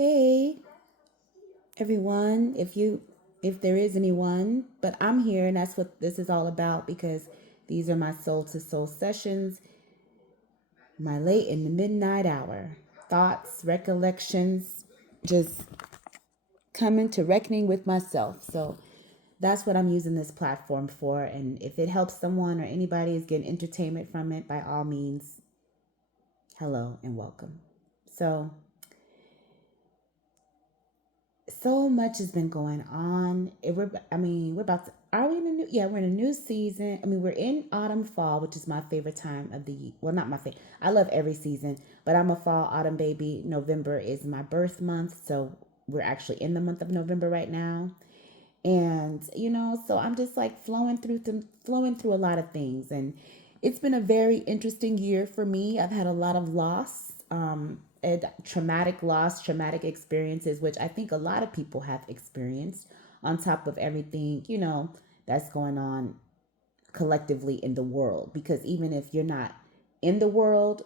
Hey everyone, if there is anyone, but I'm here and that's what this is all about because these are my soul to soul sessions, my late in the midnight hour. Thoughts, recollections, just coming to reckoning with myself. So that's what I'm using this platform for. And if it helps someone or anybody is getting entertainment from it, by all means, hello and welcome. So much has been going on. We're about to. Are we in a new? Yeah, we're in a new season. We're in autumn, fall, which is my favorite time of the year. Well, not my favorite. I love every season, but I'm a fall, autumn baby. November is my birth month, so we're actually in the month of November right now. And so I'm just like flowing through a lot of things, and it's been a very interesting year for me. I've had a lot of loss, and traumatic loss, traumatic experiences, which I think a lot of people have experienced. On top of everything, that's going on collectively in the world. Because even if you're not in the world,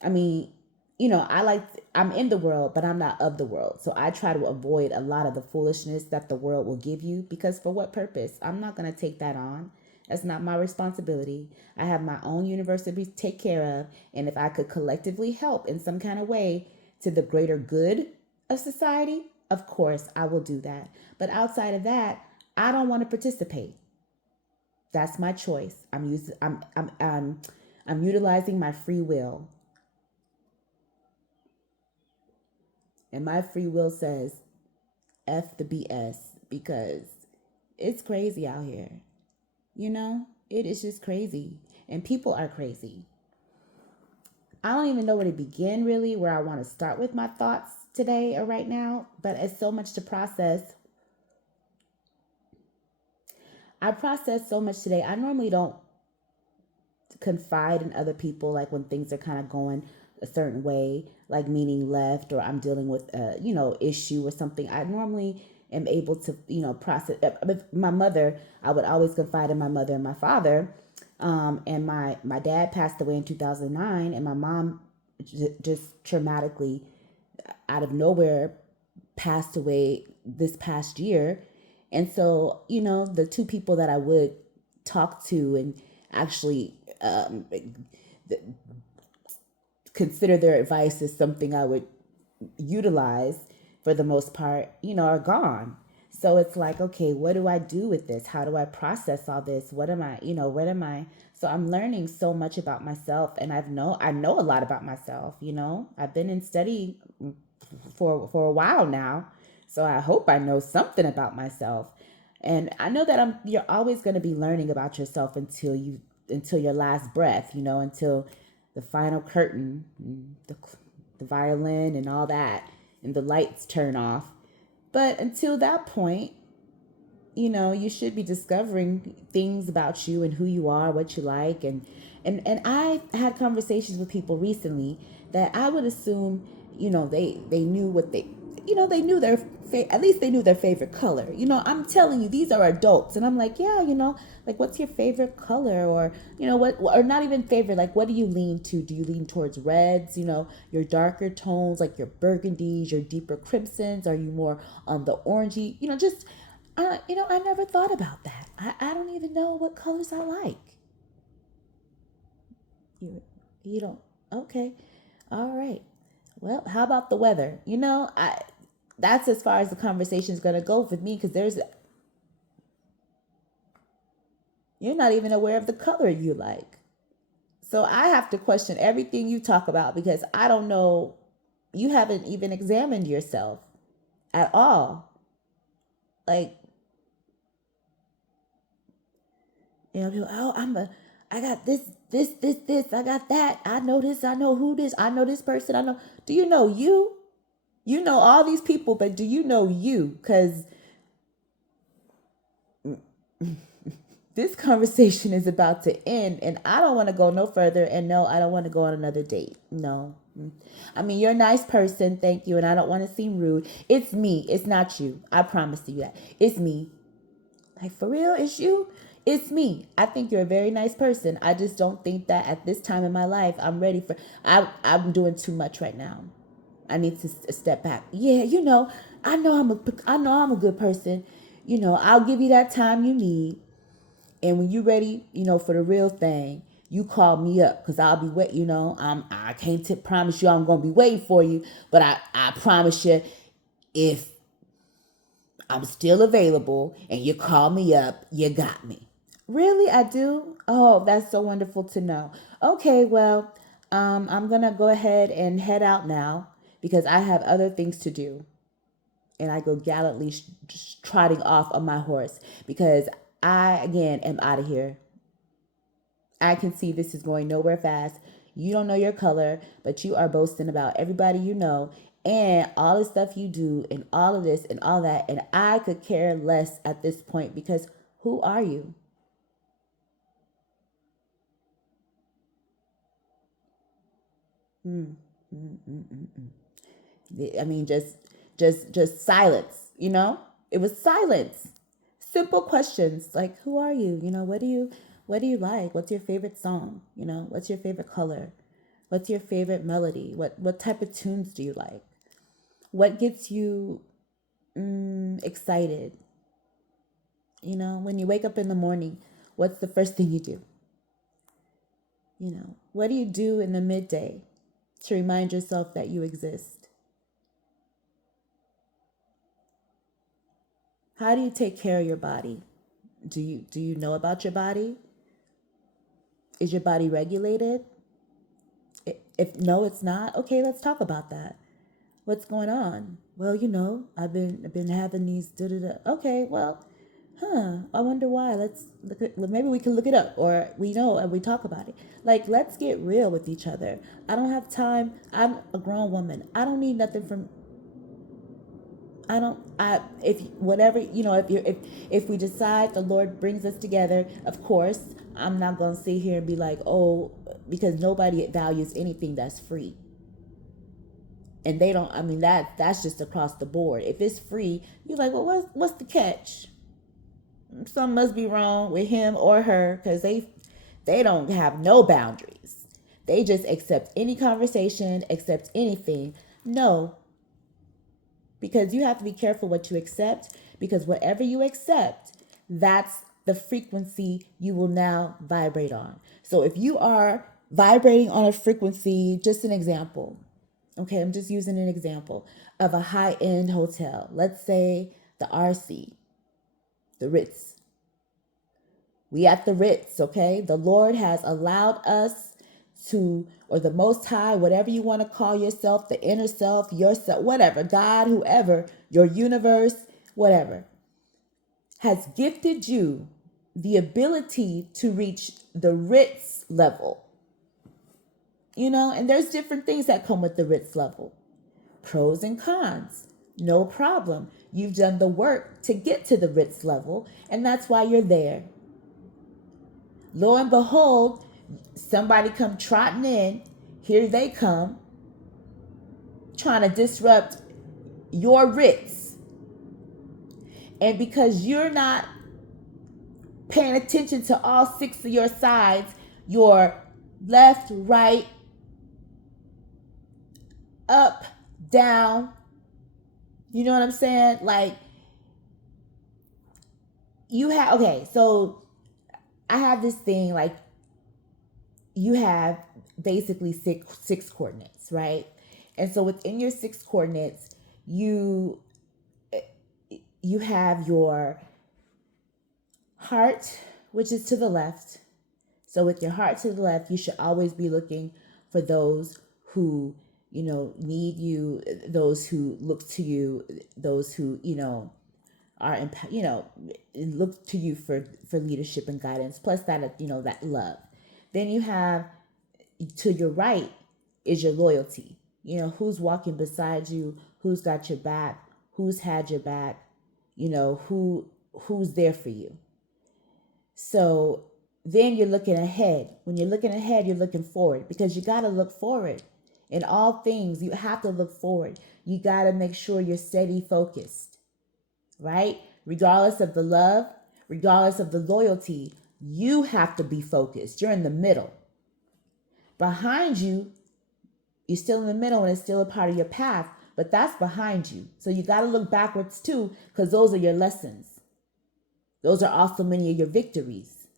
I mean, I'm in the world, but I'm not of the world. So I try to avoid a lot of the foolishness that the world will give you because for what purpose? I'm not going to take that on. That's not my responsibility. I have my own universe to take care of. And if I could collectively help in some kind of way to the greater good of society, of course I will do that. But outside of that, I don't want to participate. That's my choice. I'm utilizing my free will. And my free will says F the BS because it's crazy out here. It is just crazy. And people are crazy. I don't even know where to begin, really, where I want to start with my thoughts today or right now, but it's so much to process. I process so much today. I normally don't confide in other people, like when things are kind of going a certain way, like meaning left, or I'm dealing with a issue or something. I normally am able to process. My mother, I would always confide in my mother and my father. And my dad passed away in 2009, and my mom just traumatically out of nowhere passed away this past year. And so, the two people that I would talk to and actually consider their advice as something I would utilize for the most part, are gone. So it's like, okay, what do I do with this? How do I process all this? What am I, what am I? So I'm learning so much about myself, and I know a lot about myself. I've been in study for a while now, so I hope I know something about myself. And I know that you're always going to be learning about yourself until your last breath, until the final curtain, the violin and all that, and the lights turn off. But until that point, you should be discovering things about you and who you are, what you like, and I had conversations with people recently that I would assume, they knew what they knew at least they knew their favorite color. I'm telling you, these are adults, and I'm like, yeah, like what's your favorite color, or what, or not even favorite, like what do you lean to? Do you lean towards reds? Your darker tones, like your burgundies, your deeper crimsons? Are you more on the orangey? Just I never thought about that. I don't even know what colors I like. You don't. Okay. All right. Well, how about the weather? That's as far as the conversation is going to go with me, because you're not even aware of the color you like. So I have to question everything you talk about because I don't know. You haven't even examined yourself at all. Like, oh, I got this. I got that. I know this. I know who this. I know this person. I know. Do you know you? You know all these people, but do you know you? Because this conversation is about to end, and I don't want to go no further. And no, I don't want to go on another date. No. You're a nice person. Thank you. And I don't want to seem rude. It's me. It's not you. I promise you that. It's me. Like, for real, it's you? It's me. I think you're a very nice person. I just don't think that at this time in my life I'm ready for. I'm doing too much right now. I need to step back. Yeah, I know I'm a good person. I'll give you that time you need, and when you're ready, for the real thing, you call me up because I'll be wait. I can't promise you I'm gonna be waiting for you, but I promise you, if I'm still available and you call me up, you got me. Really, I do. Oh, that's so wonderful to know. Okay, well, I'm gonna go ahead and head out now because I have other things to do, and I go gallantly trotting off on my horse because I again am out of here. I can see this is going nowhere fast. You don't know your color, but you are boasting about everybody you know and all the stuff you do and all of this and all that. And I could care less at this point because who are you? I mean, just silence, It was silence. Simple questions like, who are you? What do you like? What's your favorite song? What's your favorite color? What's your favorite melody? What type of tunes do you like? What gets you excited? When you wake up in the morning, what's the first thing you do? What do you do in the midday to remind yourself that you exist? How do you take care of your body? Do you know about your body? Is your body regulated? If no, it's not. Okay, let's talk about that. What's going on? Well, I've been having these da da da. Okay, well, I wonder why. Let's look at. Maybe we can look it up, or we know and we talk about it. Like, let's get real with each other. I don't have time. I'm a grown woman. I don't need nothing from. I don't. I if whatever if we decide the Lord brings us together, of course, I'm not gonna sit here and be like, oh, because nobody values anything that's free, and they don't. I mean, that's just across the board. If it's free, you're like, well, what's the catch? Something must be wrong with him or her because they don't have no boundaries. They just accept any conversation, accept anything. No, because you have to be careful what you accept because whatever you accept, that's the frequency you will now vibrate on. So if you are vibrating on a frequency, just an example. Okay, I'm just using an example of a high-end hotel. Let's say the RC, the Ritz. We at the Ritz, okay? The Lord has allowed us to, or the Most High, whatever you want to call yourself, the inner self, yourself, whatever, God, whoever, your universe, whatever, has gifted you the ability to reach the Ritz level. And there's different things that come with the Ritz level. Pros and cons. No problem. You've done the work to get to the Ritz level, and that's why you're there. Lo and behold, somebody come trotting in. Here they come, trying to disrupt your Ritz. And because you're not paying attention to all six of your sides, your left, right, up, down, you know what I'm saying? Like, okay, so I have this thing, like, you have basically six coordinates, right? And so within your six coordinates, you have your heart, which is to the left. So with your heart to the left, you should always be looking for those who, need you, those who look to you, those who, are, look to you for leadership and guidance, plus that, that love. Then you have to your right is your loyalty. Who's walking beside you, who's got your back, who's had your back, who's there for you. So then you're looking ahead. When you're looking ahead, you're looking forward because you got to look forward. In all things, you have to look forward. You got to make sure you're steady focused, right? Regardless of the love, regardless of the loyalty, you have to be focused. You're in the middle. Behind you You're still in the middle and it's still a part of your path, but that's behind you. So you got to look backwards too, because those are your lessons. Those are also many of your victories.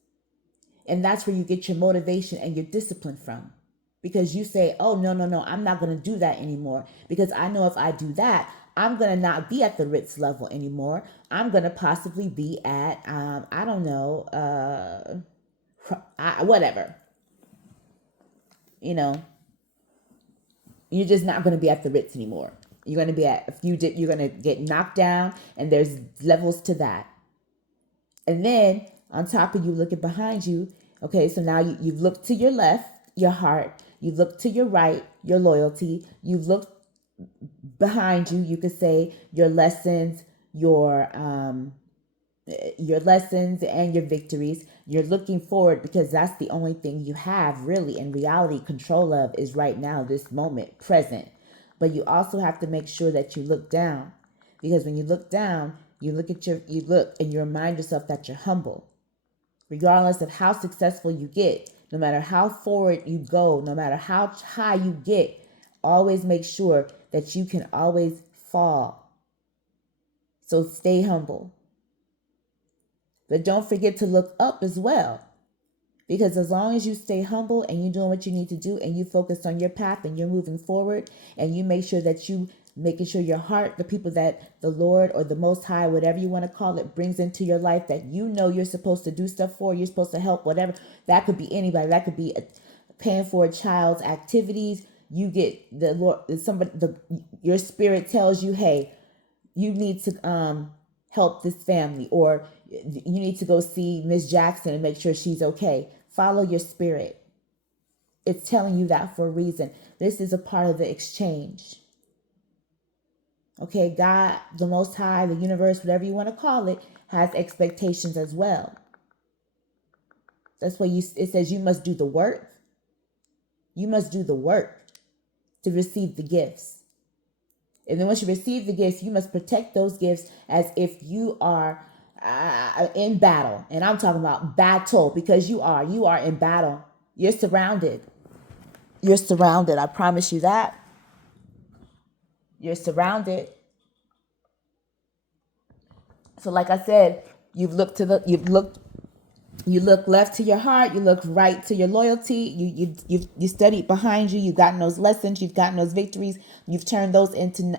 And that's where you get your motivation and your discipline from. Because you say, oh, no, no, no, I'm not going to do that anymore. Because I know if I do that, I'm going to not be at the Ritz level anymore. I'm going to possibly be at, I don't know, whatever. You know, you're just not going to be at the Ritz anymore. You're going to be at a few, you're going to get knocked down, and there's levels to that. And then on top of you looking behind you, okay, so now you've looked to your left, your heart, you look to your right, your loyalty, you've looked behind you, you could say your lessons, your lessons and your victories. You're looking forward because that's the only thing you have really in reality control of is right now, this moment, present. But you also have to make sure that you look down, because when you look down, you look and you remind yourself that you're humble. Regardless of how successful you get, no matter how forward you go, no matter how high you get, always make sure that you can always fall. So stay humble. But don't forget to look up as well. Because as long as you stay humble and you're doing what you need to do and you focus on your path and you're moving forward and you make sure that you making sure your heart, the people that the Lord or the Most High, whatever you want to call it, brings into your life that you know you're supposed to do stuff for, you're supposed to help, whatever. That could be anybody. That could be paying for a child's activities. You get the Lord, your spirit tells you, hey, you need to help this family, or you need to go see Miss Jackson and make sure she's okay. Follow your spirit. It's telling you that for a reason. This is a part of the exchange. Okay, God, the Most High, the universe, whatever you want to call it, has expectations as well. That's why it says you must do the work. You must do the work to receive the gifts. And then once you receive the gifts, you must protect those gifts as if you are in battle. And I'm talking about battle, because you are in battle. You're surrounded. You're surrounded. I promise you that. You're surrounded. So like I said, you look left to your heart, you look right to your loyalty, you studied behind you, you've gotten those lessons, you've gotten those victories, you've turned those into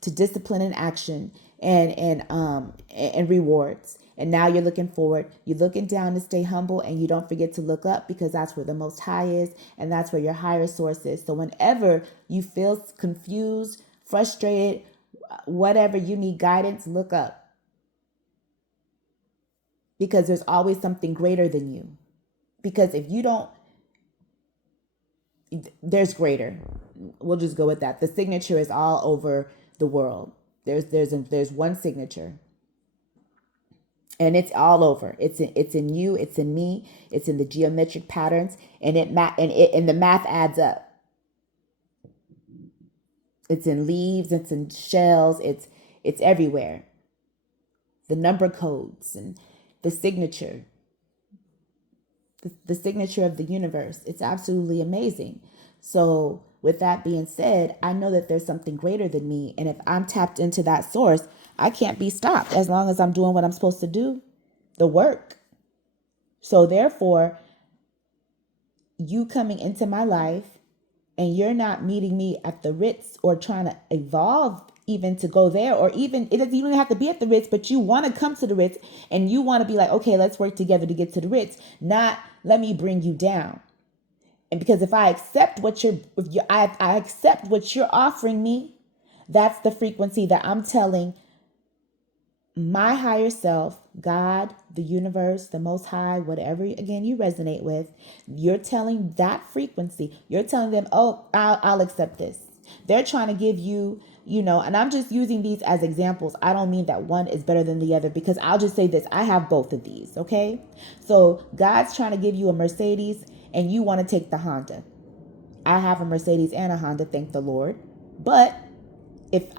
to discipline and action and rewards. And now you're looking forward. You're looking down to stay humble, and you don't forget to look up, because that's where the Most High is, and that's where your higher source is. So whenever you feel confused, frustrated, whatever, you need guidance, look up, because there's always something greater than you. Because if you don't, there's greater. We'll just go with that. The signature is all over the world. There's one signature, and it's all over. It's in you. It's in me. It's in the geometric patterns, and the math adds up. It's in leaves. It's in shells. It's everywhere. The number codes and the signature. The signature of the universe. It's absolutely amazing. So with that being said, I know that there's something greater than me. And if I'm tapped into that source, I can't be stopped as long as I'm doing what I'm supposed to do, the work. So therefore, you coming into my life and you're not meeting me at the Ritz or trying to evolve even to go there, or even it doesn't even have to be at the Ritz, but you want to come to the Ritz and you want to be like, okay, let's work together to get to the Ritz, not let me bring you down. And because if I accept I accept what you're offering me, that's the frequency that I'm telling my higher self, God, the universe, the Most High, whatever again you resonate with. You're telling that frequency. You're telling them, oh, I'll accept this. They're trying to give you, and I'm just using these as examples. I don't mean that one is better than the other, because I'll just say this. I have both of these, okay? So God's trying to give you a Mercedes and you want to take the Honda. I have a Mercedes and a Honda, thank the Lord. But if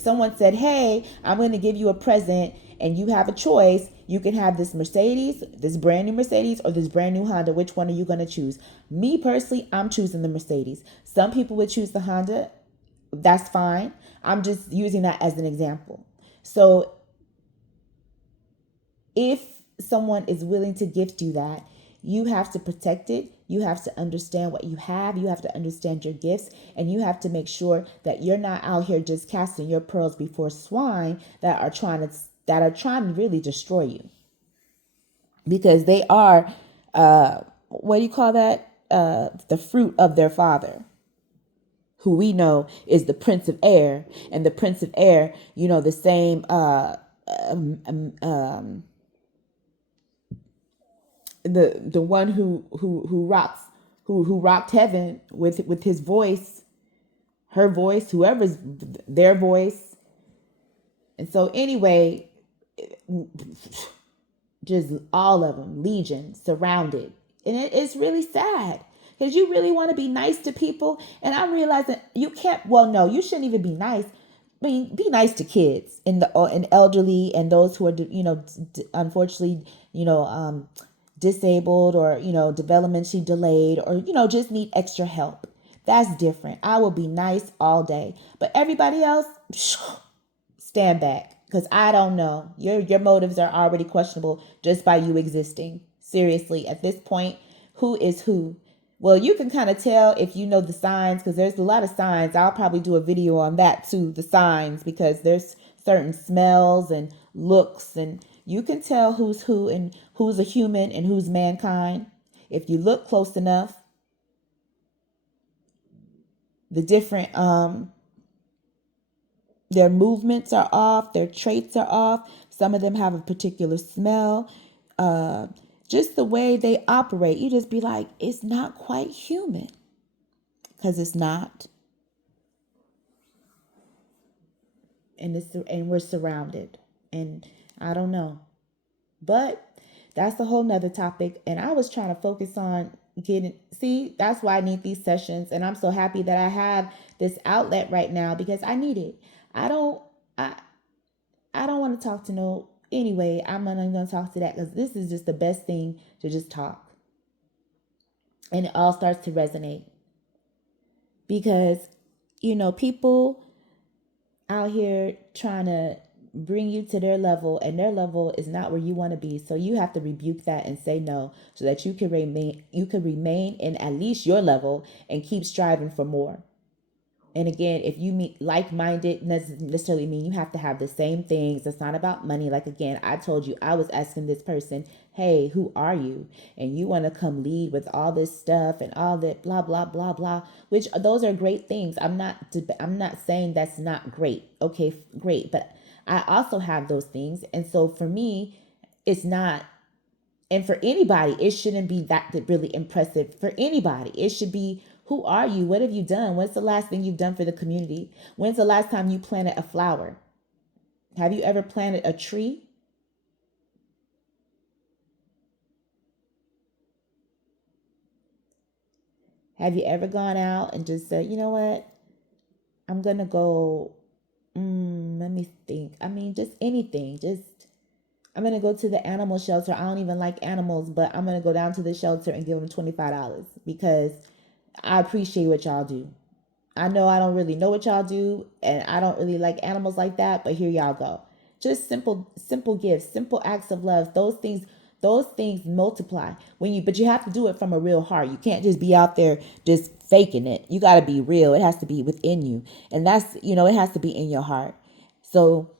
someone said, hey, I'm going to give you a present and you have a choice, You can have this Mercedes, this brand new Mercedes, or this brand new Honda. Which one are you going to choose? Me personally, I'm choosing the Mercedes. Some people would choose the Honda. That's fine. I'm just using that as an example. So if someone is willing to gift you that, you have to protect it. You have to understand what you have. You have to understand your gifts, and you have to make sure that you're not out here just casting your pearls before swine that are trying to really destroy you, because they are what do you call that? The fruit of their father, who we know is the Prince of Air, and the Prince of Air, the same the one who rocks who rocked heaven with his voice, her voice, whoever's their voice. And so anyway, just all of them, legion, surrounded. And it's really sad, because you really want to be nice to people. And I'm realizing you can't, well, no, you shouldn't even be nice. I mean, be nice to kids and elderly and those who are, unfortunately, disabled, or, developmentally delayed, or, just need extra help. That's different. I will be nice all day. But everybody else, stand back, because I don't know. Your motives are already questionable just by you existing. Seriously, at this point, who is who? Well, you can kind of tell if you know the signs, because there's a lot of signs. I'll probably do a video on that too, the signs, because there's certain smells and looks, and you can tell who's who and who's a human and who's mankind if you look close enough. The different their movements are off, their traits are off. Some of them have a particular smell. Just the way they operate, you just be like, it's not quite human, because it's not. And we're surrounded, and I don't know, but that's a whole nother topic. And I was trying to focus on see, that's why I need these sessions, and I'm so happy that I have this outlet right now, because I need it. I don't I I don't want to talk to no anyway. I'm not going to talk to that, because this is just the best thing to just talk, and it all starts to resonate, because people out here trying to bring you to their level, and their level is not where you want to be. So you have to rebuke that and say no, so that you can remain in at least your level and keep striving for more. And again, if you meet like-minded, doesn't necessarily mean you have to have the same things. It's not about money. Like, again, I told you, I was asking this person, hey, who are you? And you want to come lead with all this stuff and all that blah, blah, blah, blah, which those are great things. I'm not saying that's not great. Okay, great. But I also have those things. And so for me, it's not, and for anybody, it shouldn't be that really impressive. For anybody, it should be, who are you? What have you done? What's the last thing you've done for the community? When's the last time you planted a flower? Have you ever planted a tree? Have you ever gone out and just said, you know what? I'm going to go, let me think. I mean, just anything. I'm going to go to the animal shelter. I don't even like animals, but I'm going to go down to the shelter and give them $25, because I appreciate what y'all do. I know I don't really know what y'all do, and I don't really like animals like that, but here y'all go. Just simple gifts, simple acts of love. Those things multiply but you have to do it from a real heart. You can't just be out there just faking it. You got to be real. It has to be within you. And that's, it has to be in your heart. So,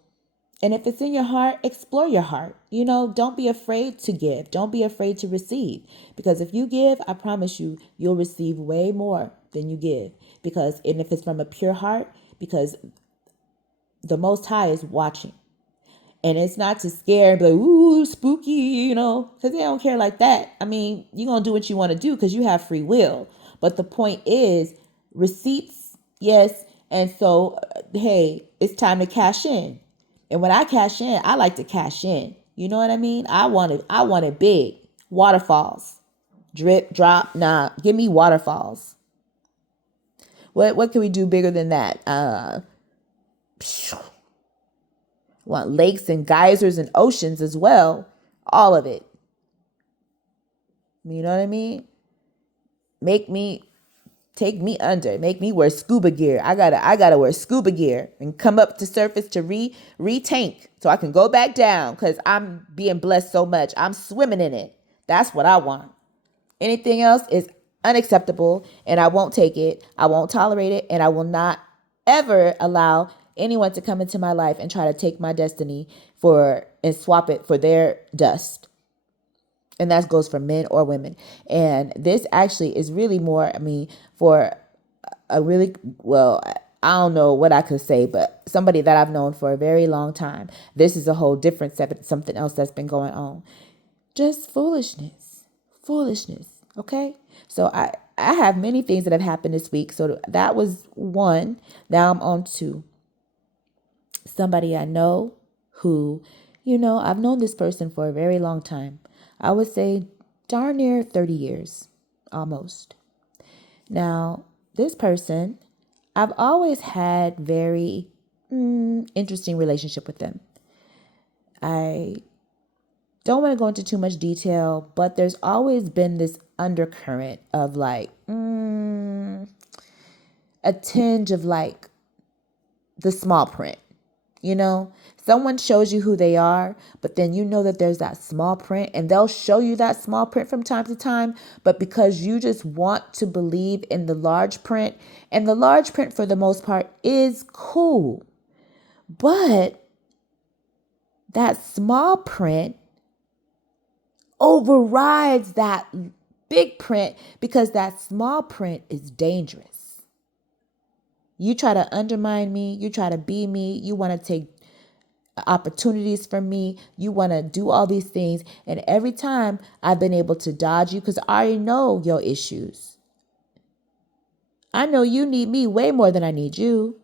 and if it's in your heart, explore your heart. Don't be afraid to give. Don't be afraid to receive. Because if you give, I promise you, you'll receive way more than you give. And if it's from a pure heart, because the Most High is watching. And it's not to scare and be like, ooh, spooky, because they don't care like that. I mean, you're going to do what you want to do, because you have free will. But the point is, receipts, yes. And so, hey, it's time to cash in. And when I cash in, I like to cash in. You know what I mean? I want it big. Waterfalls. Drip, drop, nah. Give me waterfalls. What can we do bigger than that? Want lakes and geysers and oceans as well. All of it. You know what I mean? Make me take me under. Make me wear scuba gear. I gotta wear scuba gear and come up to surface to re-tank so I can go back down because I'm being blessed so much. I'm swimming in it. That's what I want. Anything else is unacceptable and I won't take it. I won't tolerate it, and I will not ever allow anyone to come into my life and try to take my destiny and swap it for their dust. And that goes for men or women. And this actually is really more, for a really, well, I don't know what I could say, but somebody that I've known for a very long time. This is a whole different something else that's been going on. Just foolishness. Foolishness. Okay? So I have many things that have happened this week. So that was one. Now I'm on two. Somebody I know who, I've known this person for a very long time. I would say darn near 30 years, almost. Now, this person, I've always had very interesting relationship with them. I don't want to go into too much detail, but there's always been this undercurrent of like a tinge of like the small print. Someone shows you who they are, but then that there's that small print, and they'll show you that small print from time to time. But because you just want to believe in the large print, and the large print for the most part is cool, but that small print overrides that big print because that small print is dangerous. You try to undermine me. You try to be me. You want to take opportunities from me. You want to do all these things. And every time I've been able to dodge you because I already know your issues. I know you need me way more than I need you.